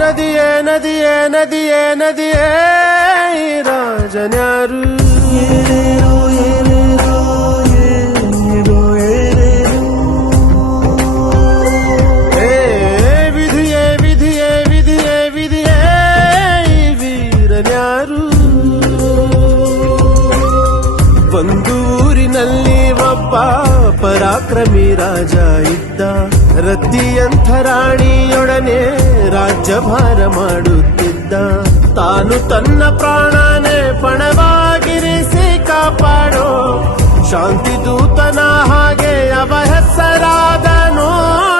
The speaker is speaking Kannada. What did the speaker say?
ನದಿಯೇ ನದಿಯೇ ನದಿಯೇ ನದಿಯೇ ಈ ರಾಜನ್ಯಾರು ಏನೇನೋ ಏನೇನೋ ಏನೇನೋ ಏನೇನೋ ಏ ವಿಧಿಯೇ ವಿಧಿಯೇ ವಿಧಿಯೇ ವಿಧಿಯೇ ಈ ವೀರನ್ಯಾರು ಒಂದು ಊರಿನಲ್ಲಿ ಒಬ್ಬ ಪರಾಕ್ರಮಿ ರಾಜ ಇದ್ದ ರತಿಯಂಥ ರಾಣಿಯೊಡನೆ ರಾಜ್ಯಭಾರ ಮಾಡುತ್ತಿದ್ದ ತಾನು ತನ್ನ ಪ್ರಾಣನೇ ಪಣವಾಗಿರಿಸಿ ಕಾಪಾಡೋ ಶಾಂತಿ ದೂತನ ಹಾಗೆ ಅವ ಹೆಸರಾದ ನೋಡ